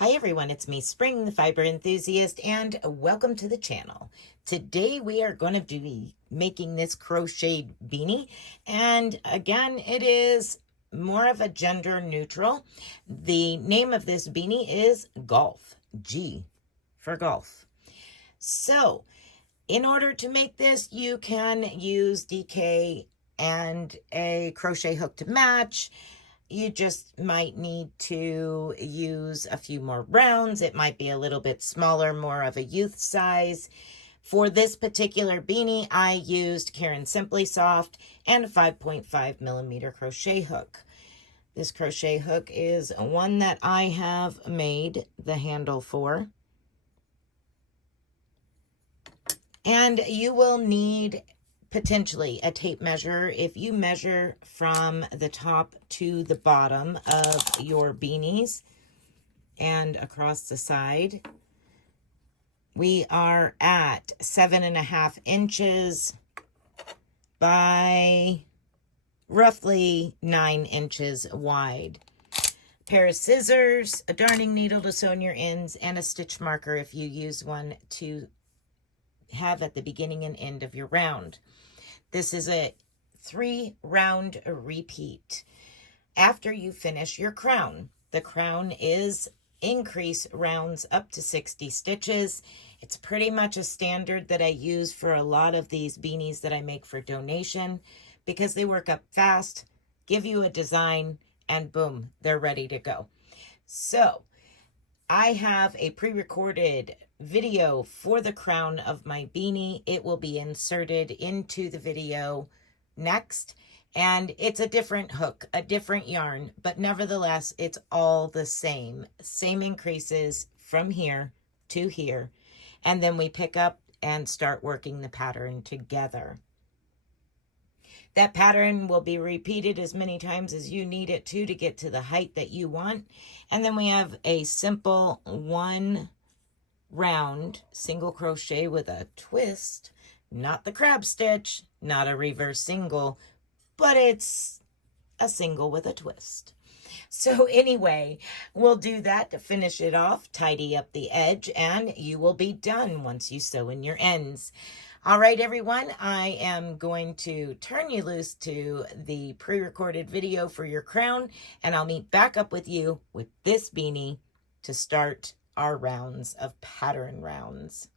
Hi everyone, it's me, Spring, the fiber enthusiast, and welcome to the channel. Today we are going to be making this crocheted beanie, and again, it is more of a gender neutral. The name of this beanie is Golf, G for golf. So, in order to make this, you can use DK and a crochet hook to match. You just might need to use a few more rounds. It might be a little bit smaller, more of a youth size. For this particular beanie, I used Caron Simply Soft and a 5.5 millimeter crochet hook. This crochet hook is one that I have made the handle for. And you will need potentially a tape measure. If you measure from the top to the bottom of your beanies and across the side, we are at 7.5 inches by roughly 9 inches wide. Pair of scissors, a darning needle to sew in your ends, and a stitch marker if you use one to have at the beginning and end of your round. This is a 3-round repeat. After you finish your crown, the crown is increase rounds up to 60 stitches. It's pretty much a standard that I use for a lot of these beanies that I make for donation because they work up fast, give you a design, and boom, they're ready to go. So I have a pre-recorded video for the crown of my beanie. It will be inserted into the video next, and it's a different hook, a different yarn, but nevertheless, it's all the same. Same increases from here to here, and then we pick up and start working the pattern together. That pattern will be repeated as many times as you need it to get to the height that you want. And then we have a simple 1 round single crochet with a twist, not the crab stitch, not a reverse single, but it's a single with a twist. So anyway, we'll do that to finish it off, tidy up the edge, and you will be done once you sew in your ends. All right, everyone, I am going to turn you loose to the pre-recorded video for your crown, and I'll meet back up with you with this beanie to start our rounds of pattern rounds.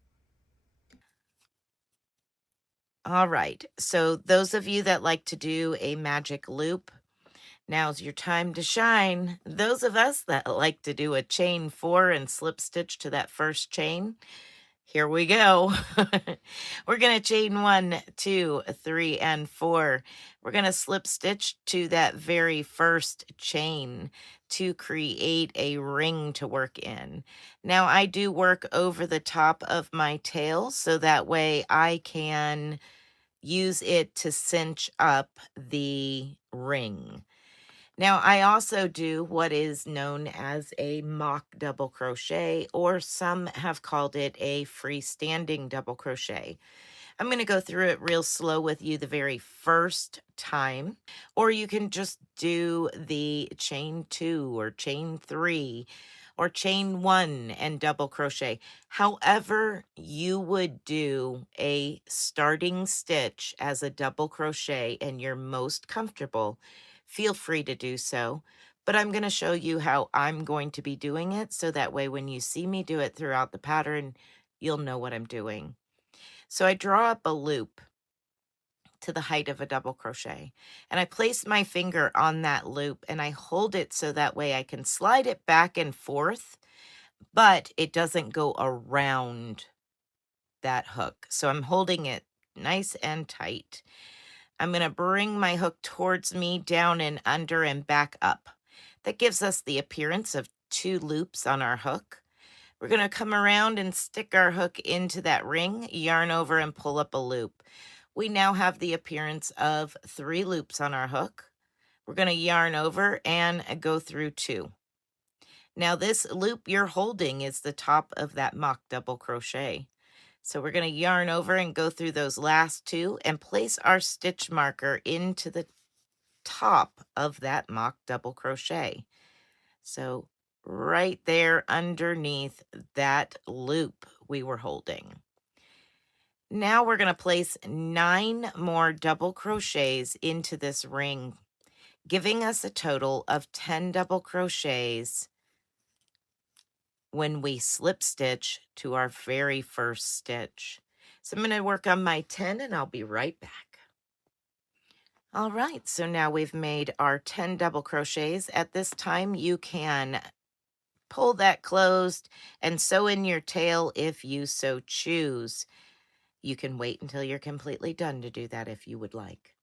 All right, so those of you that like to do a magic loop, now's your time to shine. Those of us that like to do a chain 4 and slip stitch to that first chain, here we go. We're going to chain 1, 2, 3, and 4. We're going to slip stitch to that very first chain to create a ring to work in. Now, I do work over the top of my tail so that way I can use it to cinch up the ring. Now, I also do what is known as a mock double crochet, or some have called it a freestanding double crochet. I'm going to go through it real slow with you the very first time, or you can just do the chain 2 or chain 3 or chain 1 and double crochet. However you would do a starting stitch as a double crochet and you're most comfortable, feel free to do so. But I'm going to show you how I'm going to be doing it so that way when you see me do it throughout the pattern, you'll know what I'm doing. So I draw up a loop to the height of a double crochet, and I place my finger on that loop and I hold it so that way I can slide it back and forth, but it doesn't go around that hook. So I'm holding it nice and tight. I'm going to bring my hook towards me, down and under and back up. That gives us the appearance of 2 loops on our hook. We're going to come around and stick our hook into that ring, yarn over and pull up a loop. We now have the appearance of 3 loops on our hook. We're going to yarn over and go through 2. Now this loop you're holding is the top of that mock double crochet. So we're going to yarn over and go through those last 2 and place our stitch marker into the top of that mock double crochet. So right there underneath that loop we were holding. Now we're going to place 9 more double crochets into this ring, giving us a total of 10 double crochets when we slip stitch to our very first stitch. So I'm going to work on my 10 and I'll be right back. All right, so now we've made our 10 double crochets. At this time, you can pull that closed and sew in your tail if you so choose. You can wait until you're completely done to do that if you would like.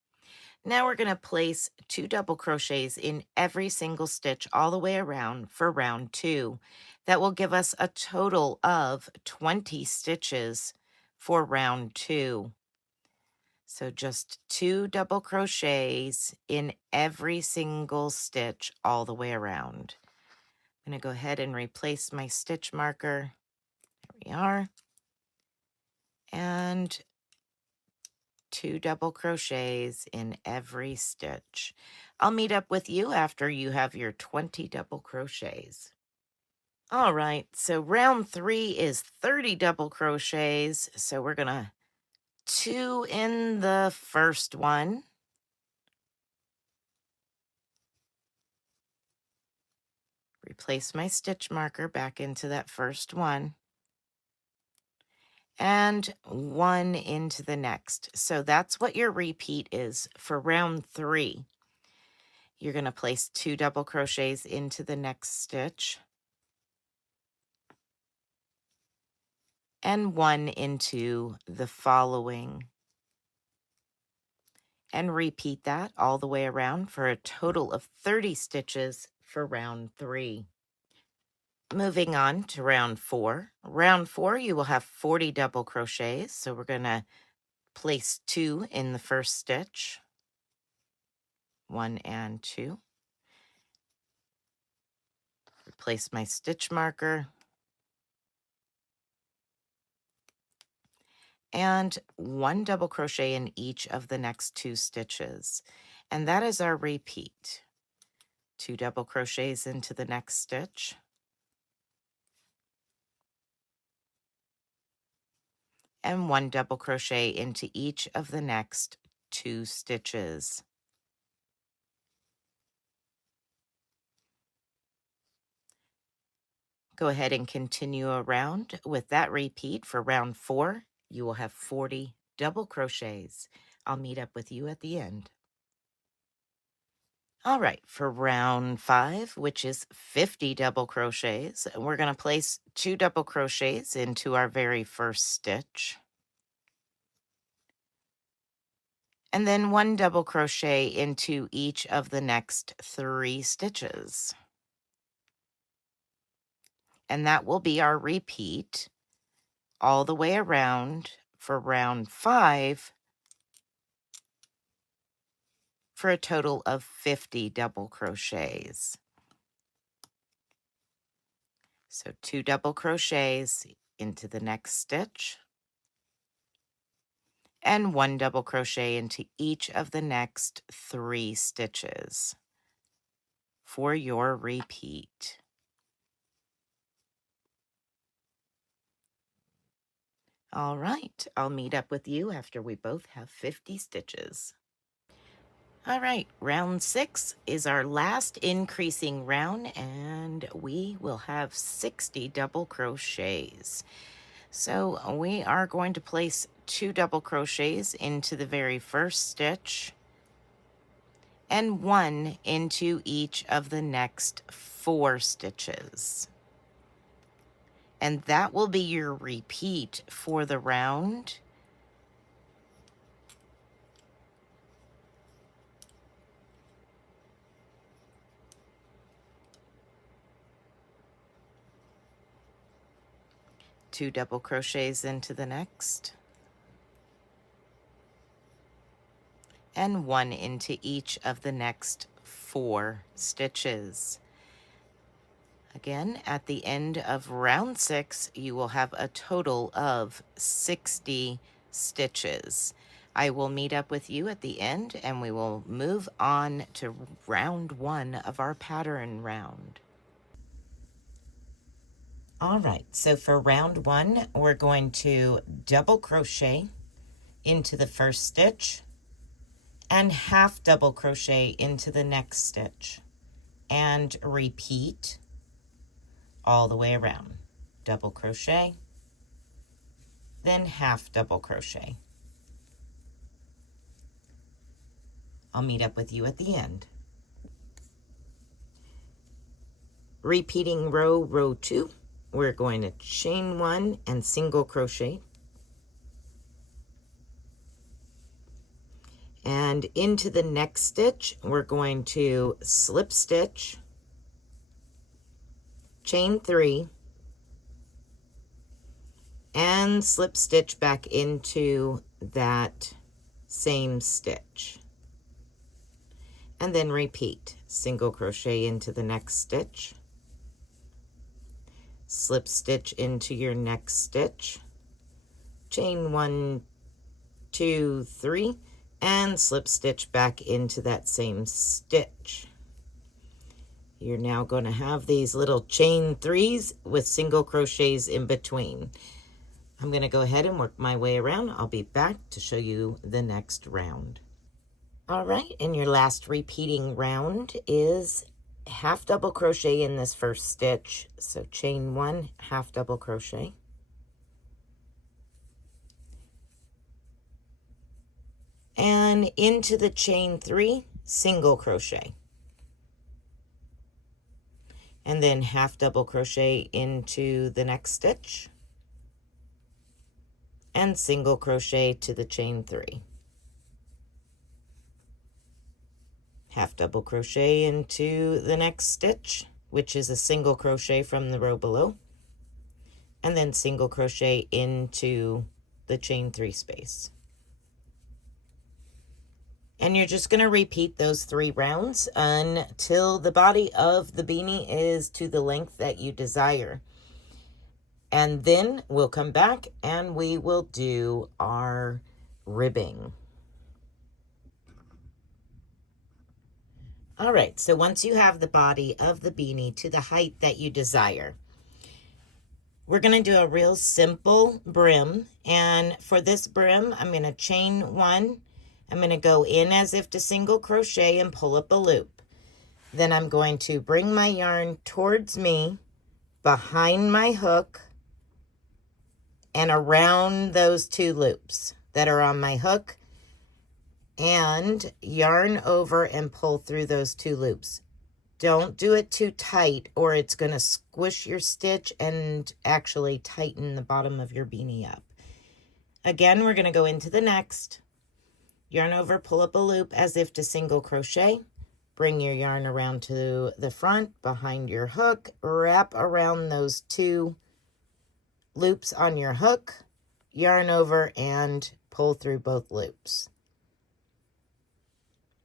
Now we're going to place 2 double crochets in every single stitch all the way around for round 2. That will give us a total of 20 stitches for round 2. So just 2 double crochets in every single stitch all the way around. I'm going to go ahead and replace my stitch marker. There we are. And 2 double crochets in every stitch. I'll meet up with you after you have your 20 double crochets. All right, so round 3 is 30 double crochets. So we're going to 2 in the first one. Replace my stitch marker back into that first one. And 1 into the next. So that's what your repeat is for round 3. You're going to place 2 double crochets into the next stitch and 1 into the following. And repeat that all the way around for a total of 30 stitches for round 3. Moving on to round 4. Round 4, you will have 40 double crochets. So we're going to place 2 in the first stitch. 1 and 2. Replace my stitch marker. And 1 double crochet in each of the next 2 stitches. And that is our repeat. 2 double crochets into the next stitch. And 1 double crochet into each of the next 2 stitches. Go ahead and continue around with that repeat for round 4. You will have 40 double crochets. I'll meet up with you at the end. All right, for round 5, which is 50 double crochets, we're going to place 2 double crochets into our very first stitch. And then 1 double crochet into each of the next 3 stitches. And that will be our repeat all the way around for round 5 for a total of 50 double crochets. So 2 double crochets into the next stitch and 1 double crochet into each of the next 3 stitches for your repeat. All right, I'll meet up with you after we both have 50 stitches. All right, round 6 is our last increasing round, and we will have 60 double crochets. So we are going to place 2 double crochets into the very first stitch and 1 into each of the next 4 stitches. And that will be your repeat for the round. Two double crochets into the next. And 1 into each of the next 4 stitches. Again, at the end of round 6, you will have a total of 60 stitches. I will meet up with you at the end and we will move on to round 1 of our pattern round. All right, so for round 1, we're going to double crochet into the first stitch and half double crochet into the next stitch and repeat all the way around. Double crochet, then half double crochet. I'll meet up with you at the end. Repeating row 2, we're going to chain 1 and single crochet. And into the next stitch, we're going to slip stitch, chain 3, and slip stitch back into that same stitch. And then repeat. Single crochet into the next stitch, slip stitch into your next stitch, chain 1, 2, 3, and slip stitch back into that same stitch. You're now going to have these little chain 3s with single crochets in between. I'm going to go ahead and work my way around. I'll be back to show you the next round. All right, and your last repeating round is half double crochet in this first stitch. So chain 1, half double crochet. And into the chain 3, single crochet. And then half double crochet into the next stitch. And single crochet to the chain 3. Half double crochet into the next stitch, which is a single crochet from the row below, and then single crochet into the chain 3 space. And you're just going to repeat those 3 rounds until the body of the beanie is to the length that you desire. And then we'll come back and we will do our ribbing. All right, so once you have the body of the beanie to the height that you desire, we're going to do a real simple brim. And for this brim, I'm going to chain 1. I'm going to go in as if to single crochet and pull up a loop. Then I'm going to bring my yarn towards me, behind my hook, and around those 2 loops that are on my hook, and yarn over and pull through those 2 loops. Don't do it too tight or it's going to squish your stitch and actually tighten the bottom of your beanie up. Again, we're going to go into the next. Yarn over, pull up a loop as if to single crochet. Bring your yarn around to the front, behind your hook. Wrap around those 2 loops on your hook. Yarn over and pull through both loops.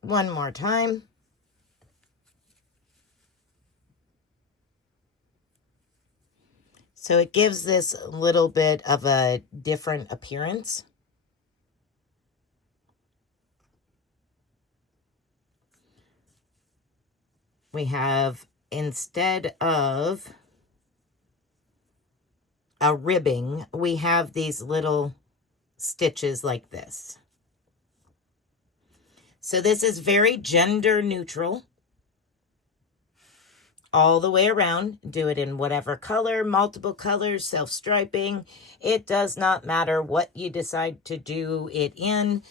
One more time. So it gives this a little bit of a different appearance. We have, instead of a ribbing, we have these little stitches like this. So this is very gender neutral all the way around. Do it in whatever color, multiple colors, self-striping. It does not matter what you decide to do it in.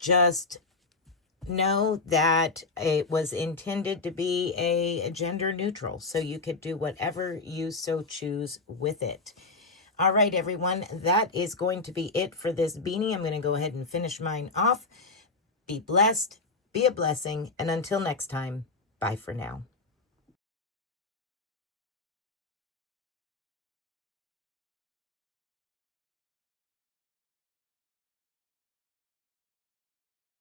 Just know that it was intended to be a gender neutral, so you could do whatever you so choose with it. All right, everyone, that is going to be it for this beanie. I'm going to go ahead and finish mine off. Be blessed, be a blessing, and until next time, bye for now.